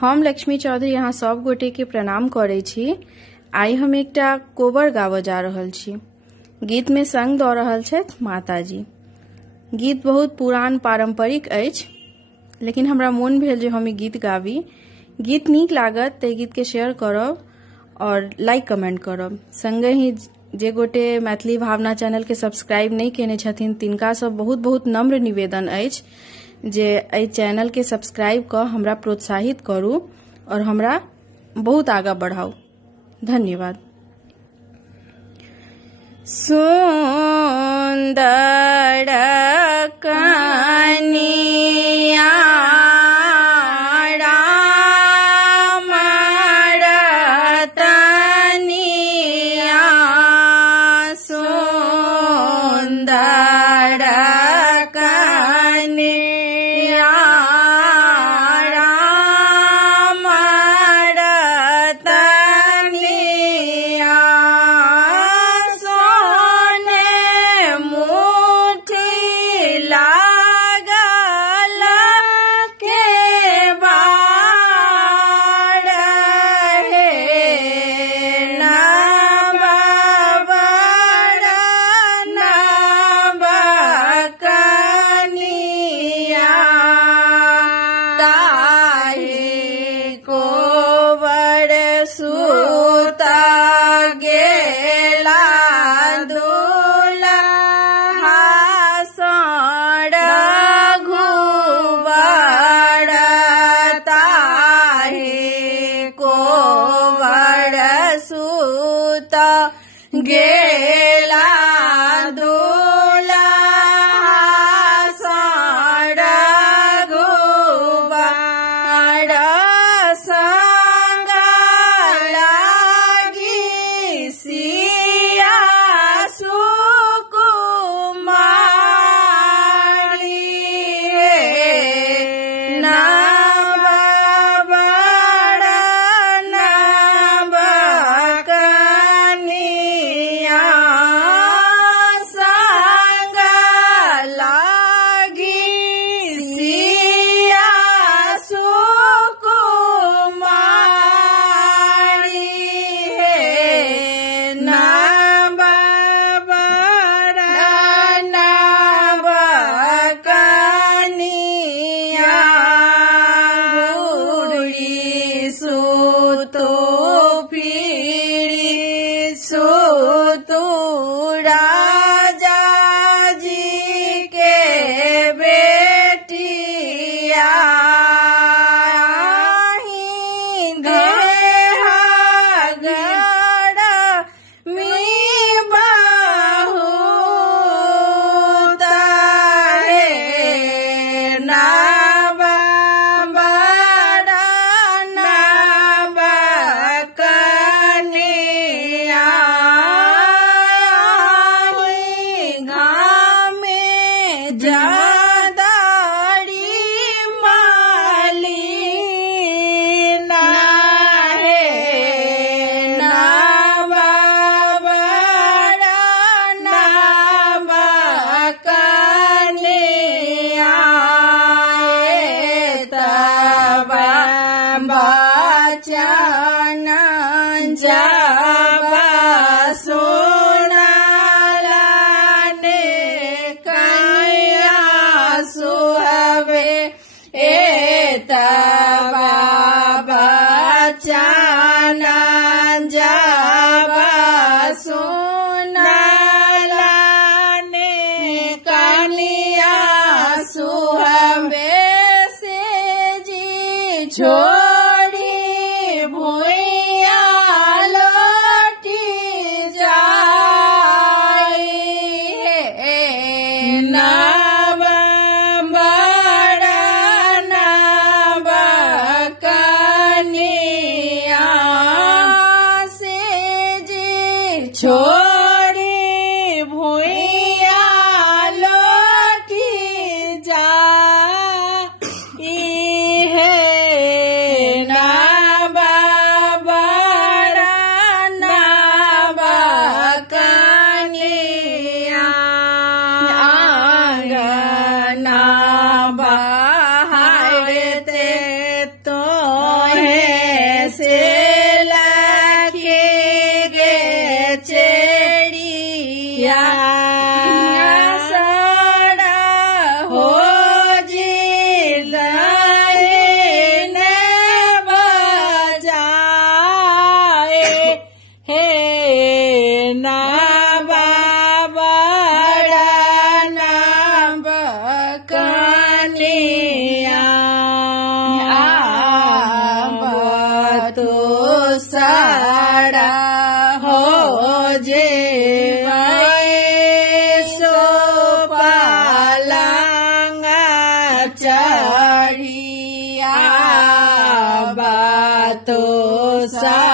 हम लक्ष्मी चौधरी यहाँ सब गोटे के प्रणाम करे छी। आई हम एकटा कोबर गावऽ जा रहल छी। गीत में संग दऽ रहल छथि माताजी। गीत बहुत पुरान पारंपरिक अछि, लेकिन हमरा मोन भेल जे हम ई गीत गाबी। गीत नीक लागत तऽ गीत के शेयर करब और लाइक कमेंट करब। संगे ही जे गोटे मैथिली भावना चैनल के सब्सक्राइब नहीं केने छथिन तिनका सब बहुत बहुत नम्र निवेदन अछि जे एहि चैनल के सब्सक्राइब कऽ हमरा प्रोत्साहित करू और हमरा बहुत आगा बढ़ाऊ। धन्यवाद। सुंदर कनिया राम रतनिया, सुंदर कनिया राम रतनिया, सोने मुट्ठी लागल के बार हे, नव बर नव कनिया, ताहि कोबर सुता गेला दुल्हा सर घुबर, ताहि कोबर सुता गेला दुल्हा सर घुबर, संग लागी सिया सुकुमारी हे, नव बर नव कनिया, संग लागी सिया सुकुमारी हे, नव बर नव कनिया, घुड़ी सुतु फिरी सुतु राजा जी के बेटिया, गढ़ मी बहुत है, नव बर नव कनिया, घामे जदारी मालिना हे, नव बर नव कनिया, तब बचन जब सुनलने कन्या सुहवे, तब बचन जब सुनलने कन्या सुहवे, से जी छोड़ी भुइया लौटी जाई हे, नव बर नव कनिया, से जी छोड़ी भुइया लौटी जाई हे, बातो सा